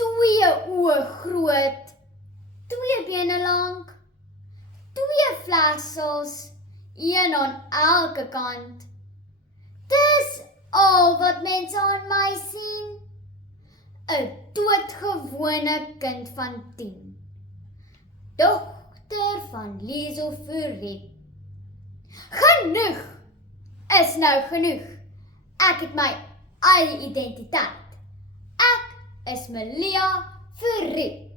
2 oë groot, 2 bene lank, 2 vlegsels, 1 aan elke kant. Dis al wat mense aan my sien. 'n doodgewone kind van 10. Dogter van Liesel Fourie. Genoeg is nou genoeg. Ek het my eie identiteit. Ek is Melia Fourie.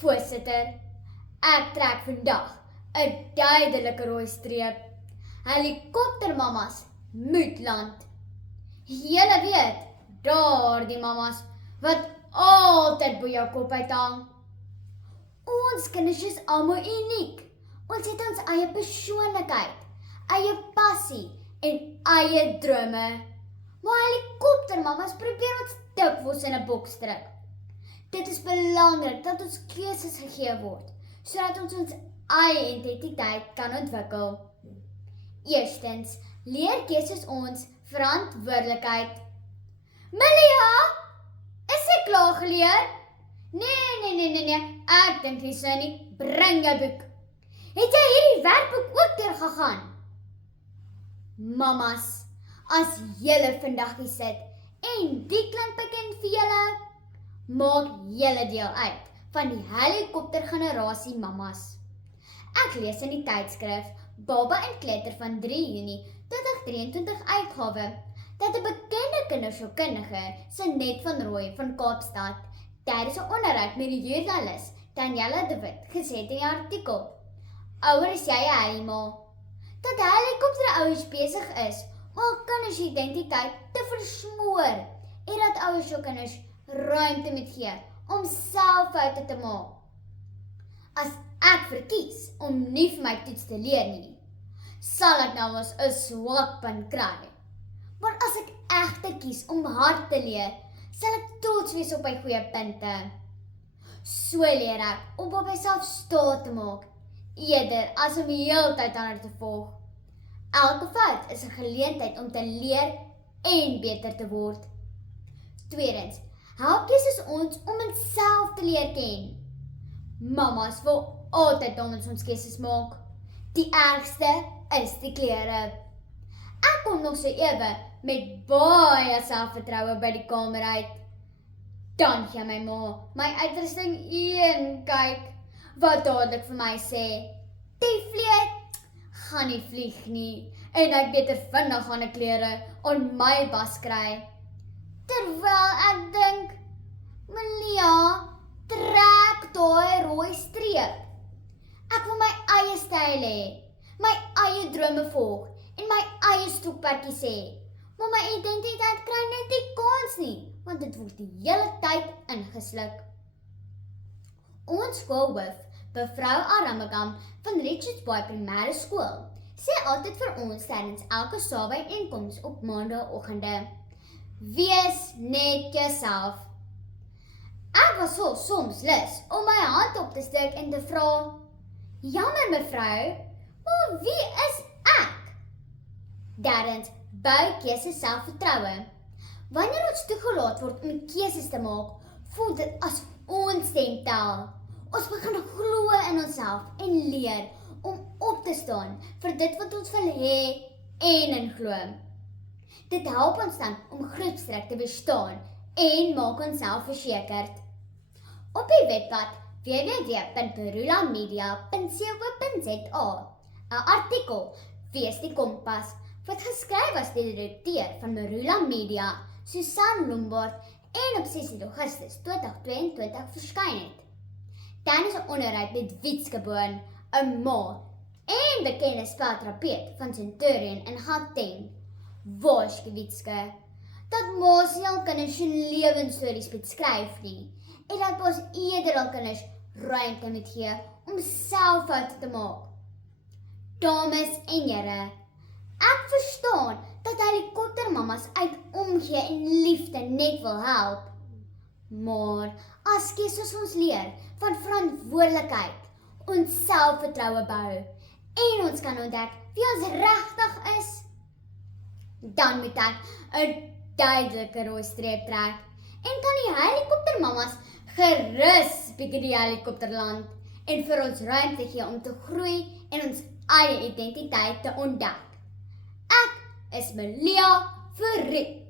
Voorsitter, ek trek vandag 'n duidelike rooi streep. Helikoptermamas moet land. Julle weet, daardie mamas wat altyd by jou kop uithang. Ons kinders is almal uniek. Ons het ons eie persoonlikheid, eie passie en eie drome. Maar helikoptermamas probeer ons dikwels in 'n boks druk. Dit is belangrik dat ons keuses gegee word, sodat ons ons eie identiteit kan ontwikkel. Eerstens, leer keuses ons verantwoordelikheid. Melia, is jy klaar geleer? Nee, ek dink nie so nie. Bring jou boek. Het jy hierdie werkboek ook deurgegaan? Mamas, as julle vandag hier sit en die klink bekend vir julle, maak julle deel uit van die helikoptergenerasie mamas. Ek lees in die tydskrif Baba en Kleuter van 3 Junie 2023 uitgawe dat 'n bekende kindersielkundige, Sanet van Rooi van Kaapstad, tydens 'n onderhoud met die joernalis Daniela de Wit gesê het in die artikel: "Ouer is jy 'n helemaal." Dat helikopterouers besig is om hul kinders identiteit te versmoor en dat ouers hul kinders ruimte moet gee om self foute te maak. As ek verkies om nie vir my toets te leer nie, sal ek nou mos 'n swak punt kry. Maar as ek egter kies om hard te leer, sal ek trots wees op my goeie punte. So leer ek om op myself staat te maak, eerder as om die hele tyd ander te volg. Elke fout is 'n geleentheid om te leer en beter te word. Tweedens, help keuses ons om onsself te leer ken. Mamas wil altyd ons keuses maak. Die ergste is die klere. Ek kom nog so ewe met baie selfvertroue by die kamer uit. Dan gee my ma my uitrusting een kyk, wat dadelik vir my sê: "Die vlieg gaan nie vlieg nie en ek beter vinnig aan 'n klere aan my bas kry." Terwyl ek dink, Melia, trek daai rooi streep. Ek wil my eie styl hê, my eie drome volg en my eie stokperdjies hê. Maar my identiteit kry net nie kans nie, want dit word die hele tyd ingesluk. Ons skoolhoof, Mevrou Aramagam van Richards Bay Primêre Skool, sê altyd vir ons tydens elke saambyeenkoms op maandagooggende: "Wees net jouself." Ek was soms lus om my hand op te steek en te vra: "Jammer mevrou, maar wie is ek?" Derdens, bou keuse selfvertroue. Wanneer ons toegelaat word om keuses te maak, voel dit as ons stem tel. Ons begin glo in onsself en leer om op te staan vir dit wat ons wil hê en in glo. Dit help ons dan om groepsdruk te verstaan en maak ons selfversekerd. Op die webblad www.marulamedia.co.za 'n artikel Wees die Kompas wat geskryf was deur die redakteur van Marula Media, Susan Lombard, en op 16 Augustus 2022 verskyn het. Tydens 'n onderhoud met Wietske Boon, 'n ma en bekende spelterapeut van Centurion in Gauteng, waarsku Wietske dat ma's nie al kinders se lewensstories moet skryf nie en dat ma's eerder al kinders ruimte moet gee om self foute te maak. Dames en here, ek verstaan dat helikoptermamas uit omgee en liefde net wil help. Maar as keuses ons leer van verantwoordelikheid, ons selfvertroue bou en ons kan ontdek wie ons regtig is, dan moet ek 'n duidelike rooi streep trek en kan die helikoptermamas gerus bietjie die helikopter land en vir ons ruimte gee om te groei en ons eie identiteit te ontdek. Ek is Melia Verriek.